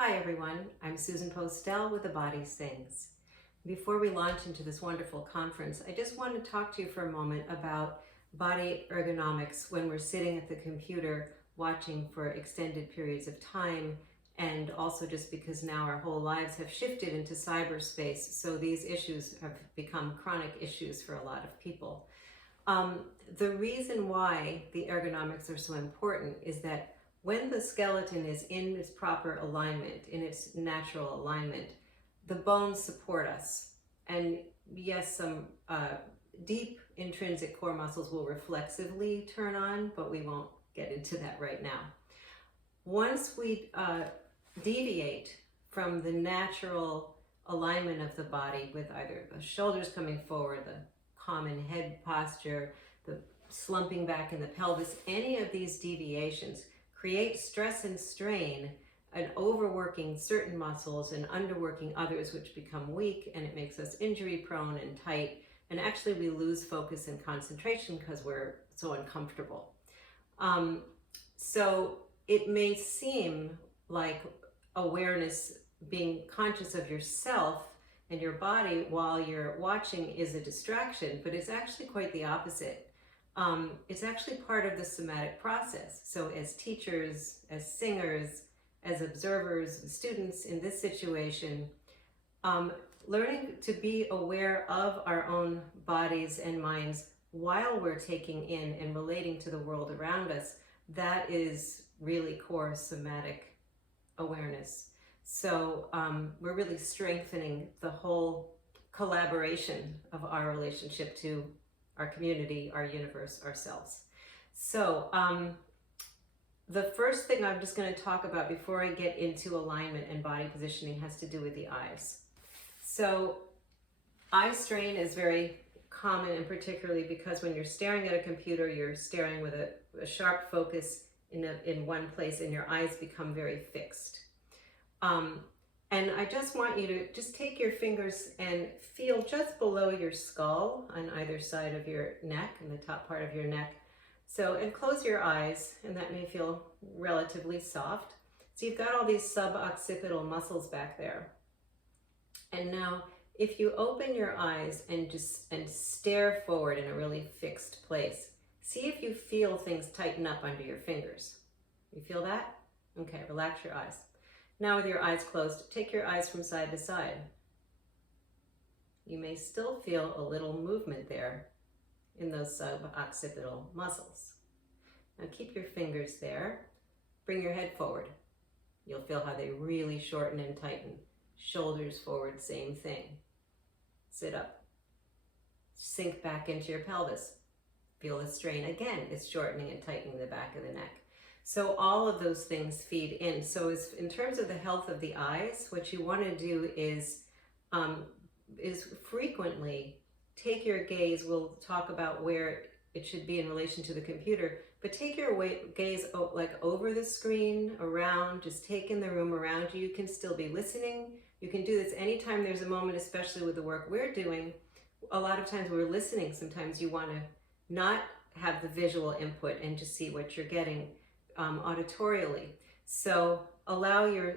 Hi everyone, I'm Susan Postel with The Body Sings. Before we launch into this wonderful conference, I just want to talk to you for a moment about body ergonomics when we're sitting at the computer watching for extended periods of time, and also just because now our whole lives have shifted into cyberspace, so these issues have become chronic issues for a lot of people. The reason why the ergonomics are so important is that when the skeleton is in its proper alignment, in its natural alignment, the bones support us. And yes, some deep intrinsic core muscles will reflexively turn on, but we won't get into that right now. Once we deviate from the natural alignment of the body with either the shoulders coming forward, the common head posture, the slumping back in the pelvis, any of these deviations create stress and strain and overworking certain muscles and underworking others, which become weak, and it makes us injury prone and tight, and actually we lose focus and concentration because we're so uncomfortable. So it may seem like awareness, being conscious of yourself and your body while you're watching, is a distraction, but it's actually quite the opposite. It's actually part of the somatic process. So as teachers, as singers, as observers, students in this situation, learning to be aware of our own bodies and minds while we're taking in and relating to the world around us, that is really core somatic awareness. So we're really strengthening the whole collaboration of our relationship to our community, our universe, ourselves. So the first thing I'm just going to talk about before I get into alignment and body positioning has to do with the eyes. So eye strain is very common, and particularly because when you're staring at a computer, you're staring with a sharp focus in one place, and your eyes become very fixed. And I just want you to just take your fingers and feel just below your skull on either side of your neck and the top part of your neck. So, and close your eyes, and that may feel relatively soft. So you've got all these suboccipital muscles back there. And now if you open your eyes and stare forward in a really fixed place, see if you feel things tighten up under your fingers. You feel that? Okay, relax your eyes. Now with your eyes closed, take your eyes from side to side. You may still feel a little movement there in those suboccipital muscles. Now keep your fingers there. Bring your head forward. You'll feel how they really shorten and tighten. Shoulders forward, same thing. Sit up. Sink back into your pelvis. Feel the strain again. It's shortening and tightening the back of the neck. So all of those things feed in. So in terms of the health of the eyes, what you want to do is frequently take your gaze. We'll talk about where it should be in relation to the computer, but take your gaze like over the screen, around, just take in the room around you. You can still be listening. You can do this anytime there's a moment, especially with the work we're doing. A lot of times we're listening. Sometimes you want to not have the visual input and just see what you're getting auditorially. So allow your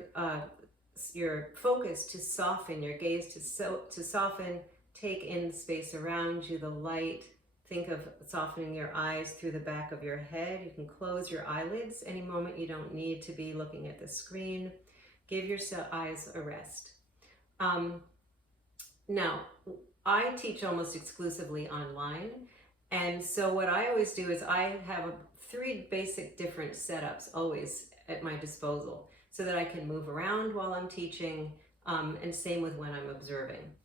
focus to soften, your gaze to soften, take in the space around you, the light. Think of softening your eyes through the back of your head. You can close your eyelids any moment. You don't need to be looking at the screen. Give your eyes a rest. Now, I teach almost exclusively online, and so what I always do is I have 3 basic different setups always at my disposal so that I can move around while I'm teaching, and same with when I'm observing.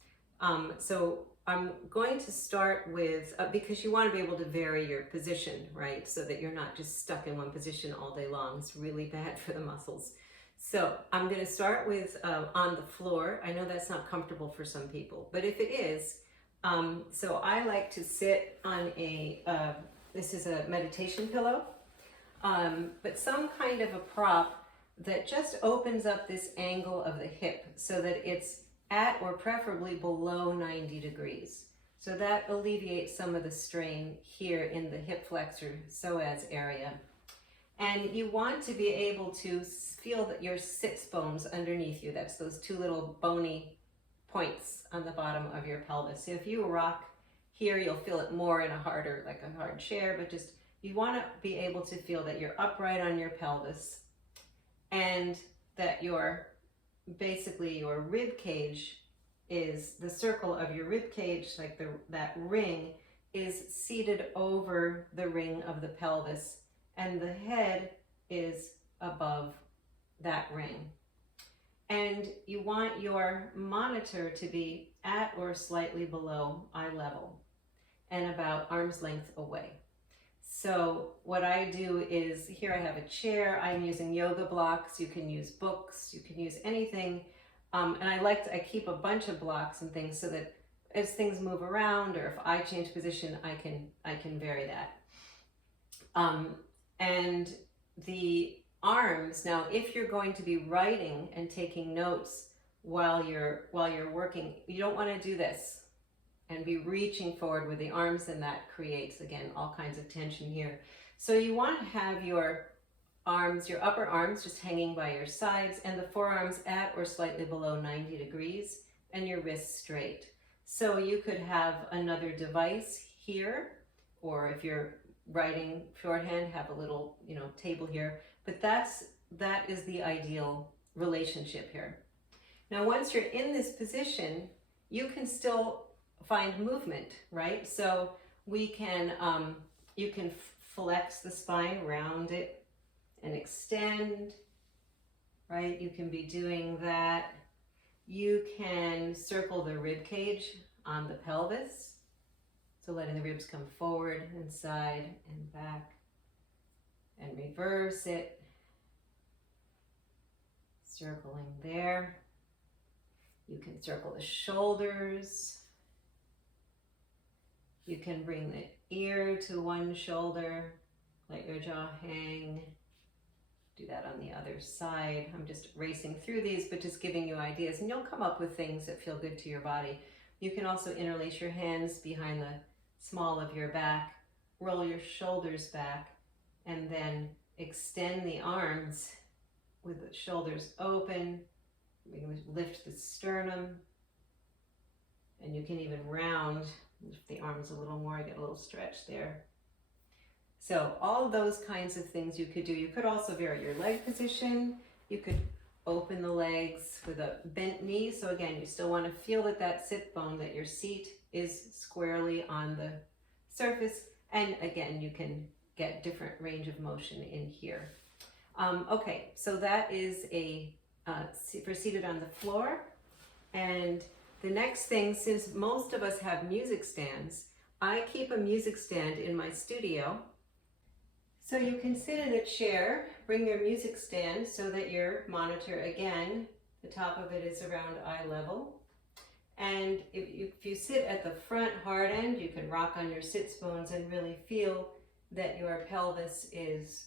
So I'm going to start with, because you want to be able to vary your position, right? So that you're not just stuck in one position all day long. It's really bad for the muscles. So I'm going to start with on the floor. I know that's not comfortable for some people, but if it is, so I like to sit on this is a meditation pillow, but some kind of a prop that just opens up this angle of the hip so that it's at or preferably below 90 degrees. So that alleviates some of the strain here in the hip flexor psoas area. And you want to be able to feel that your sits bones underneath you. That's those two little bony points on the bottom of your pelvis. So if you rock here, you'll feel it more in a harder, like a hard chair, but just you want to be able to feel that you're upright on your pelvis and that basically your rib cage is the circle of your rib cage, like that ring is seated over the ring of the pelvis, and the head is above that ring. And you want your monitor to be at or slightly below eye level and about arm's length away. So what I do is, here I have a chair, I'm using yoga blocks, you can use books, you can use anything. And I keep a bunch of blocks and things so that as things move around or if I change position, I can vary that. And the arms, now if you're going to be writing and taking notes while you're working, you don't want to do this and be reaching forward with the arms, and that creates, again, all kinds of tension here. So you want to have your arms, your upper arms just hanging by your sides and the forearms at or slightly below 90 degrees and your wrists straight. So you could have another device here, or if you're writing shorthand, have a little, table here, but that is the ideal relationship here. Now, once you're in this position, you can still find movement, right? So we can, you can flex the spine, round it, and extend, right? You can be doing that. You can circle the rib cage on the pelvis, so letting the ribs come forward and side and back, and reverse it, circling there. You can circle the shoulders. You can bring the ear to one shoulder, let your jaw hang. Do that on the other side. I'm just racing through these, but just giving you ideas, and you'll come up with things that feel good to your body. You can also interlace your hands behind the small of your back, roll your shoulders back, and then extend the arms with the shoulders open. You can lift the sternum, and you can even round, lift the arms a little more, get a little stretch there. So all those kinds of things you could do. You could also vary your leg position. You could open the legs with a bent knee. So again, you still want to feel that sit bone, that your seat is squarely on the surface. And again, you can get different range of motion in here. Okay, so that is for seated on the floor. And the next thing, since most of us have music stands, I keep a music stand in my studio. So you can sit in a chair, bring your music stand so that your monitor, again, the top of it is around eye level. And if you sit at the front hard end, you can rock on your sits bones and really feel that your pelvis is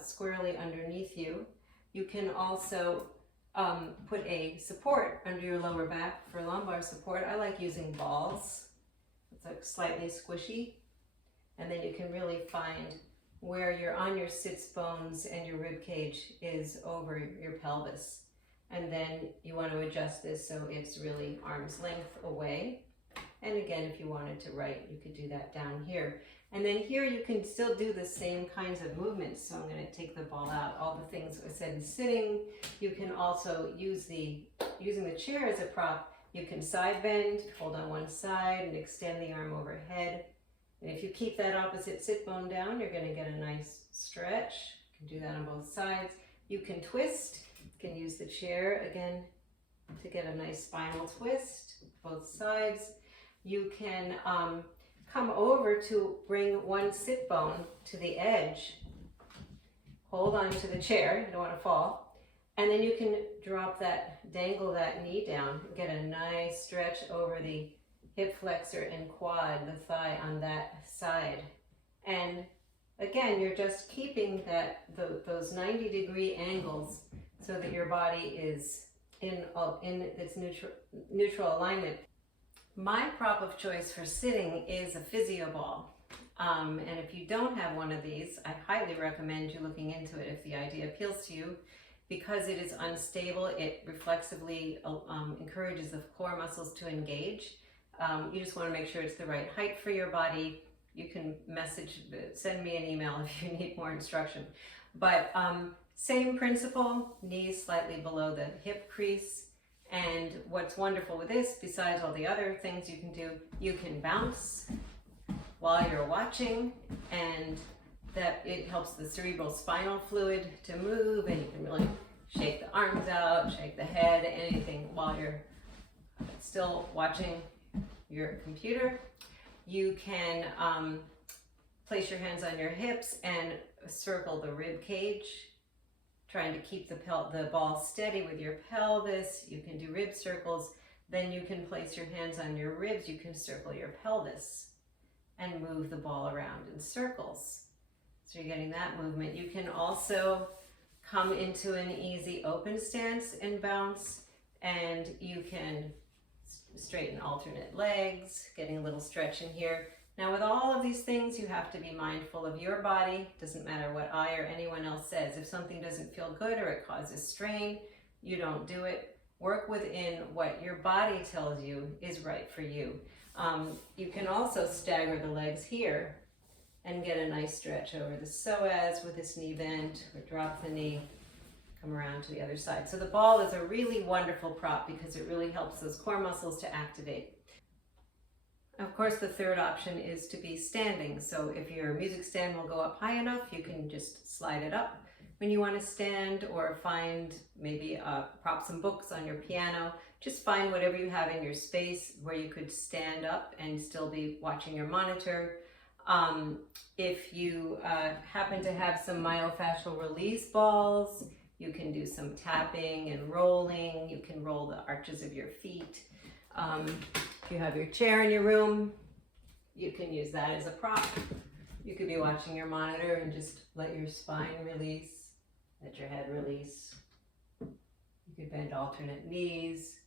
squarely underneath you. You can also put a support under your lower back for lumbar support. I like using balls. It's like slightly squishy. And then you can really find where you're on your sits bones and your rib cage is over your pelvis. And then you want to adjust this so it's really arm's length away. And again, if you wanted to write, you could do that down here. And then here you can still do the same kinds of movements. So I'm going to take the ball out. All the things I said in sitting. You can also using the chair as a prop, you can side bend, hold on one side and extend the arm overhead. And if you keep that opposite sit bone down, you're going to get a nice stretch. You can do that on both sides. You can twist. You can use the chair again to get a nice spinal twist, both sides. You can come over to bring one sit bone to the edge. Hold on to the chair, you don't want to fall. And then you can dangle that knee down, get a nice stretch over the hip flexor and quad, the thigh on that side. And again, you're just keeping those 90-degree angles so that your body is in its neutral alignment. My prop of choice for sitting is a physio ball. And if you don't have one of these, I highly recommend you looking into it if the idea appeals to you. Because it is unstable, it reflexively encourages the core muscles to engage. You just want to make sure it's the right height for your body. You can send me an email if you need more instruction. But same principle, knees slightly below the hip crease. And what's wonderful with this, besides all the other things you can do, you can bounce while you're watching, and that it helps the cerebral spinal fluid to move, and you can really shake the arms out, shake the head, anything while you're still watching your computer. You can place your hands on your hips and circle the rib cage, trying to keep the ball steady with your pelvis. You can do rib circles. Then you can place your hands on your ribs. You can circle your pelvis and move the ball around in circles. So you're getting that movement. You can also come into an easy open stance and bounce, and you can straighten alternate legs, getting a little stretch in here. Now with all of these things, you have to be mindful of your body. Doesn't matter what I or anyone else says. If something doesn't feel good or it causes strain, you don't do it. Work within what your body tells you is right for you. You can also stagger the legs here and get a nice stretch over the psoas with this knee bent, or drop the knee, come around to the other side. So the ball is a really wonderful prop because it really helps those core muscles to activate. Of course, the third option is to be standing. So if your music stand will go up high enough, you can just slide it up when you want to stand, or find maybe prop some books on your piano. Just find whatever you have in your space where you could stand up and still be watching your monitor. If you happen to have some myofascial release balls, you can do some tapping and rolling. You can roll the arches of your feet. If you have your chair in your room, you can use that as a prop. You could be watching your monitor and just let your spine release, let your head release. You could bend alternate knees,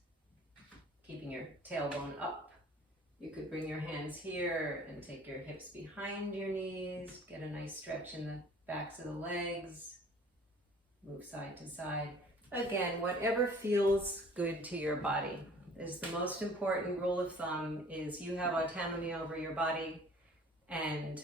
keeping your tailbone up. You could bring your hands here and take your hips behind your knees, get a nice stretch in the backs of the legs, move side to side. Again, whatever feels good to your body. Is the most important rule of thumb is you have autonomy over your body, and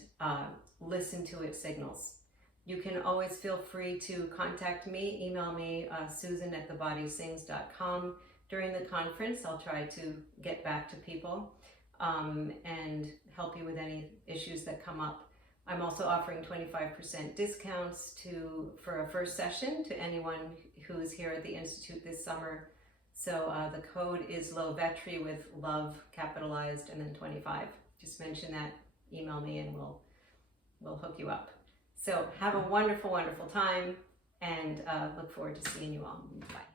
listen to its signals. You can always feel free to contact me, email me, Suzan@thebodysings.com. During the conference, I'll try to get back to people and help you with any issues that come up. I'm also offering 25% discounts for a first session to anyone who is here at the Institute this summer. So the code is LoVetri, with love capitalized and then 25. Just mention that, email me, and we'll hook you up. So have a wonderful, wonderful time, and look forward to seeing you all. Bye.